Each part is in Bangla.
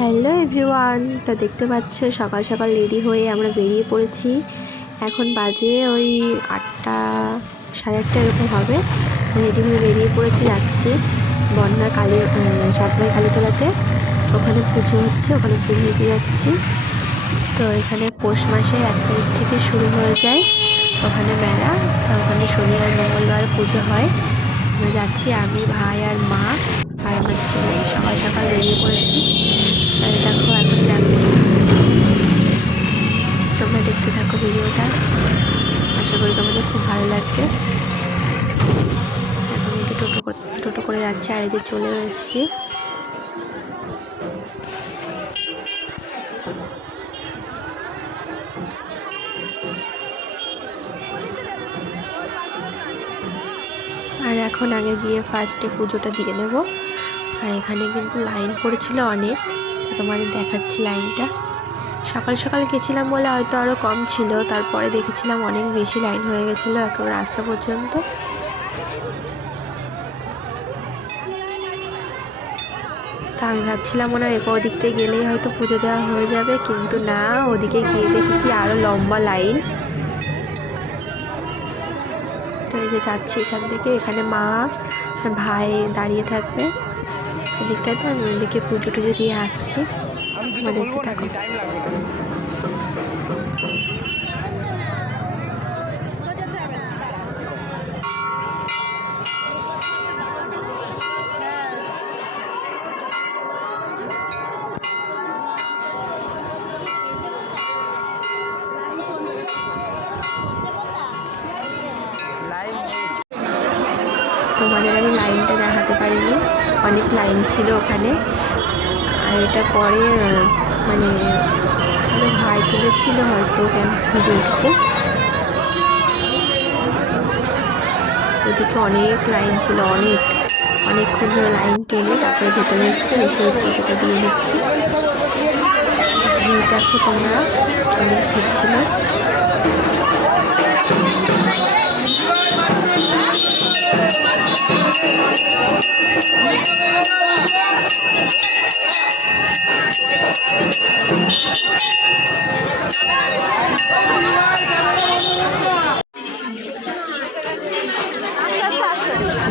হ্যালো এভরিওয়ান, তো দেখতে পাচ্ছ সকাল সকাল রেডি হয়ে আমরা বেরিয়ে পড়েছি। এখন বাজে ওই আটটা, সাড়ে আটটা এরকম হবে। রেডি হয়ে বেরিয়ে পড়েছি, যাচ্ছি বন্যা কালী সাতমাই কালীতলাতে ওখানে পুজো হচ্ছে, ওখানে পুজো দিতে যাচ্ছি। তো এখানে পৌষ মাসে এক তারিখ থেকে শুরু হয়ে যায় ওখানে মেলা। তো ওখানে শনি আর মঙ্গলবার পুজো হয়। যাচ্ছি, আমি, ভাই আর মা। আমার ছেলে সকাল সকাল বেরিয়ে পড়েছি। আর দেখো, এখন যাচ্ছি। তোমরা দেখতে থাকো ভিডিওটা। আশা করি তোমাদের খুব ভালো লাগবে। এখন একটু টোটো টোটো করে যাচ্ছে, আর এদের চলেও এসেছি। এখন আগে গিয়ে ফার্স্টে পুজোটা দিয়ে নেব। আর এখানে কিন্তু লাইন পড়েছিল অনেক। তোমাদের দেখাচ্ছি লাইনটা সকাল সকাল গেছিলাম বলে হয়তো আরও কম ছিল। তারপরে দেখেছিলাম অনেক বেশি লাইন হয়ে গেছিল একেবারে রাস্তা পর্যন্ত। তা আমি ভাবছিলাম মনে হয় ওদিক থেকে গেলেই হয়তো পুজো দেওয়া হয়ে যাবে। কিন্তু না, ওদিকে গিয়ে দেখি কি আরও লম্বা লাইন এই যে যাচ্ছি এখান থেকে এখানে মা ভাই দাঁড়িয়ে থাকবে। এদিকটাতে আমি ওদিকে পুজো টুজো দিয়ে আসছি। আমাদের দেখতে থাকো। তোমাদের আমি লাইনটা দেখাতে পারিনি। অনেক লাইন ছিল ওখানে। আর এটা পরে মানে ভাই তুলেছিল হয়তো কেন উঠতে ওদিকে অনেক লাইন ছিল, অনেক, অনেকক্ষণ ধরে লাইন টেনে তারপরে ভেতরে এসছে এসে ফটোটা দিয়ে দিচ্ছি। দেখো তোমরা, অনেক ভিড়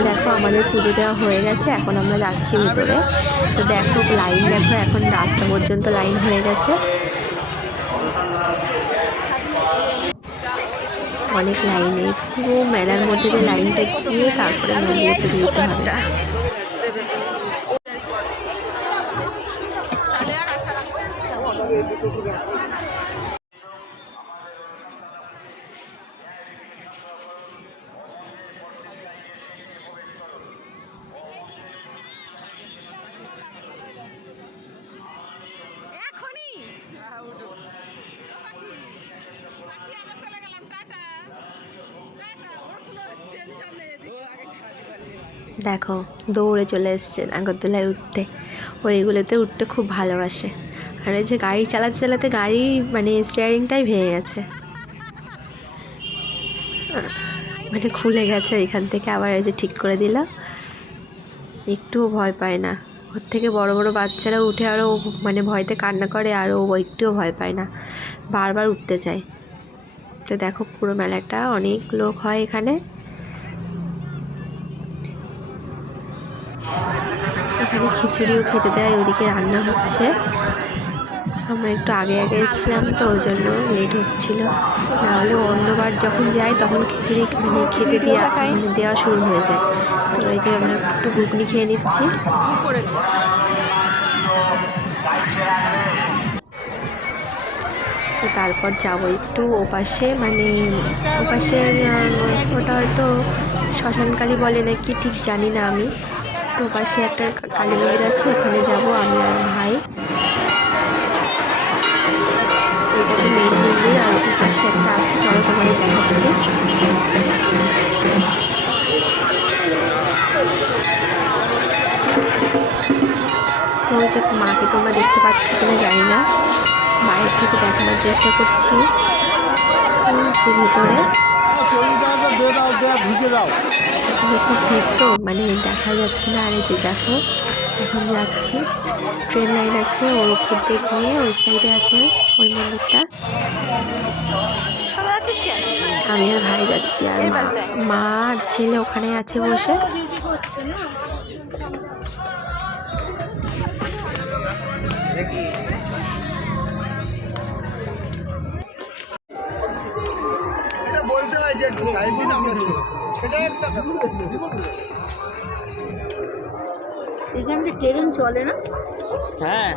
দেখো, আমাদের পুজো দেওয়া হয়ে গেছে, এখন আমরা যাচ্ছি ভিতরে। তো দেখো, লাইন দেখো, এখন রাস্তা পর্যন্ত লাইন হয়ে গেছে। অনেক লাইনে পুরো মেলার মধ্যে যে লাইনটা গিয়ে তারপরে মন্দিরে হবে। এখনই পাখি পাখি আমরা চলে গেলাম টাটা টাটা ওর কোনো টেনশন নেই এদিকে দেখো, দৌড়ে চলে এসছে নাগরদোলায় উঠতে। ওইগুলোতে উঠতে খুব ভালোবাসে। আর এই যে গাড়ি চালাতে চালাতে গাড়ি মানে স্টিয়ারিংটাই ভেঙে গেছে। মানে খুলে গেছে এখান থেকে, আবার এই যে ঠিক করে দিল। একটুও ভয় পায় না। ওর থেকে বড় বড় বাচ্চারা উঠে আরও মানে ভয়তে কান্না করে, আর ও একটুও ভয় পায় না। বারবার উঠতে চায়। তো দেখো পুরো মেলাটা, অনেক লোক হয় এখানে। এখানে খিচুড়িও খেতে দেয় ওদিকে রান্না হচ্ছে। আমরা একটু আগে আগে এসেছিলাম তো ওই জন্য লেট হচ্ছিল। নাহলে অন্যবার যখন যাই তখন খিচুড়ি মানে খেতে দেওয়া মানে দেওয়া শুরু হয়ে যায়। তো এই যে আমরা একটু ঘুগনি খেয়ে নিচ্ছি। তো তারপর যাব একটু ওপাশে মানে ওপাশে ওটা হয়তো শ্মশানকালী বলে নাকি ঠিক জানি না আমি। তো পাশে একটা কালী মন্দির আছে, ওখানে যাব আমি আর ভাই। এটা তো মেন মন্দির আর ওই পাশে একটা আছে, চলো তোমাদের দেখাচ্ছি। তো যে মাকে তোমরা দেখতে পাচ্ছ কিনা জানি না। বাইরে থেকে দেখানোর চেষ্টা করছি। ভিতরে। দিয়ে দাও দিয়ে ঢুকে দাও আসলে খুব ভিড় তো মানে দেখা যাচ্ছে না আর এই যে দেখো এখন যাচ্ছি। ট্রেন লাইন আছে ওর উপর দিয়ে গিয়ে ওই সাইডে আছে ওই মন্দিরটা। আমি আর ভাই যাচ্ছি আর মা- মা আর ছেলে ওখানে আছে বসে। যে সাইড আমরা সেটা একটা এখান থেকে ট্রেন চলে না? হ্যাঁ।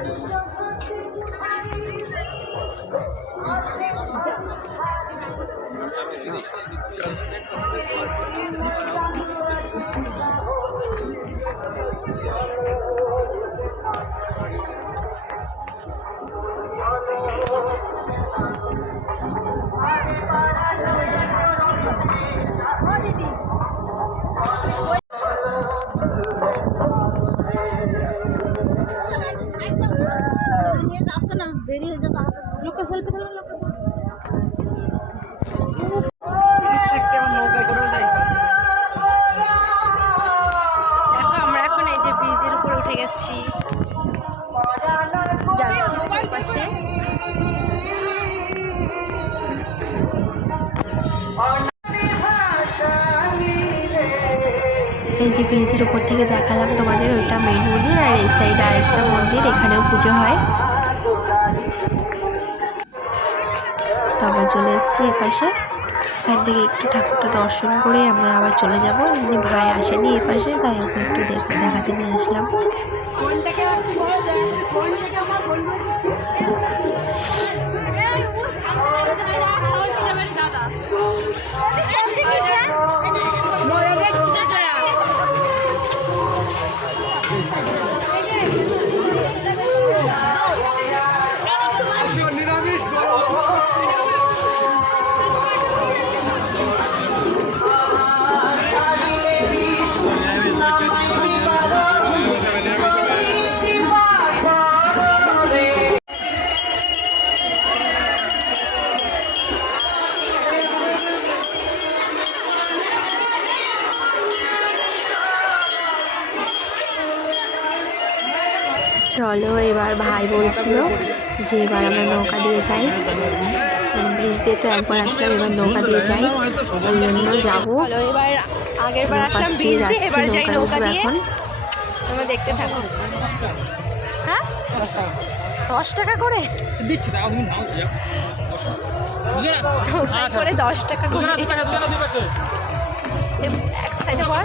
বেরিয়ে যাব লোকে সেলফি তোলো লোকে আমরা এখন এই যে ব্রিজের উপরে উঠে গেছি। যাচ্ছি পাশে এই যে উপর থেকে দেখালাম তোমাদের ওইটা মেইন মন্দির আর এই সাইডে আরেকটা মন্দির, এখানেও পুজো হয়। তো আমরা চলে এসেছি এপাশে। পাশে এখান থেকে একটু ঠাকুরটা দর্শন করে আমরা আবার চলে যাব। এমনি ভাই আসেনি এপাশে, তাই ওকে একটু দেখাতে নিয়ে আসলাম। বলছিল যে এবার আমরা নৌকা দিয়ে যাই। ব্রিজ দিয়ে তো একবার আসলাম এবার নৌকা দিয়ে যাই। ওই জন্য যাব। এবার আগের বার আসলাম ব্রিজ দিয়ে এবার যাই নৌকা দিয়ে এখন। তোমরা দেখতে থাকো। হ্যাঁ? দশ টাকা করে? দিচ্ছি নাও করে দশ টাকা করে। এক সাইডে বস।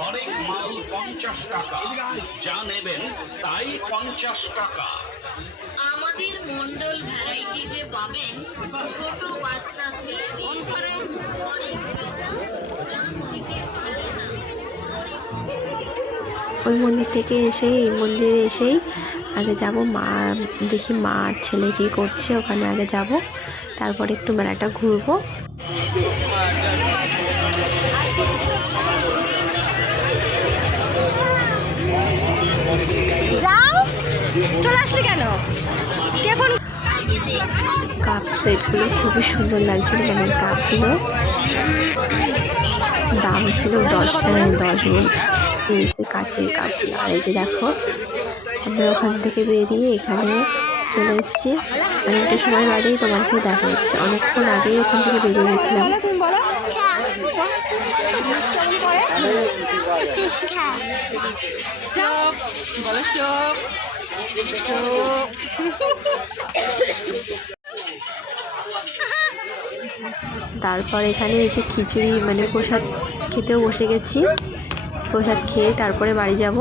হরেক মাল পঞ্চাশ টাকা। যা নেবেন তাই পঞ্চাশ টাকা। আমাদের মন্ডল ভ্যারাইটিতে পাবেন ছোট বাচ্চা থেকে অনেক ওই মন্দির থেকে এসে এই মন্দিরে এসেই আগে যাব মা দেখি মা আর ছেলে কী করছে ওখানে আগে যাব তারপরে একটু মেলাটা ঘুরবো। আসলে কেন? কে কাপ সেটগুলো খুবই সুন্দর লাগছিল মানে কাপগুলো দাম ছিল দশ টাকা দশ বলছে এসে কাছের কাপগুলো আর এই যে দেখো আমরা ওখান থেকে বেরিয়ে এখানে চলে এসেছি। অনেকটা সময় বাদেই তোমার সাথে দেখা যাচ্ছে অনেকক্ষণ আগেই ওখান থেকে বেরিয়ে গেছিলাম। চোখ বলো চোখ। তারপর এখানে এই যে খিচুড়ি মানে প্রসাদ খেতেও বসে গেছি। প্রসাদ খেয়ে তারপরে বাড়ি যাব।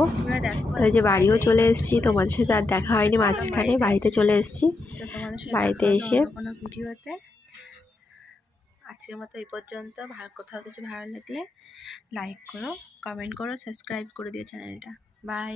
তো যে বাড়িও চলে এসেছি, তোমাদের সাথে আর দেখা হয়নি মাঝখানে, বাড়িতে চলে এসেছি। বাড়িতে এসে ভিডিওতে আজকের মতো এই পর্যন্ত। ভালো কোথাও কিছু ভালো লাগলে লাইক করো কমেন্ট করো সাবস্ক্রাইব করে দিও চ্যানেলটা বাই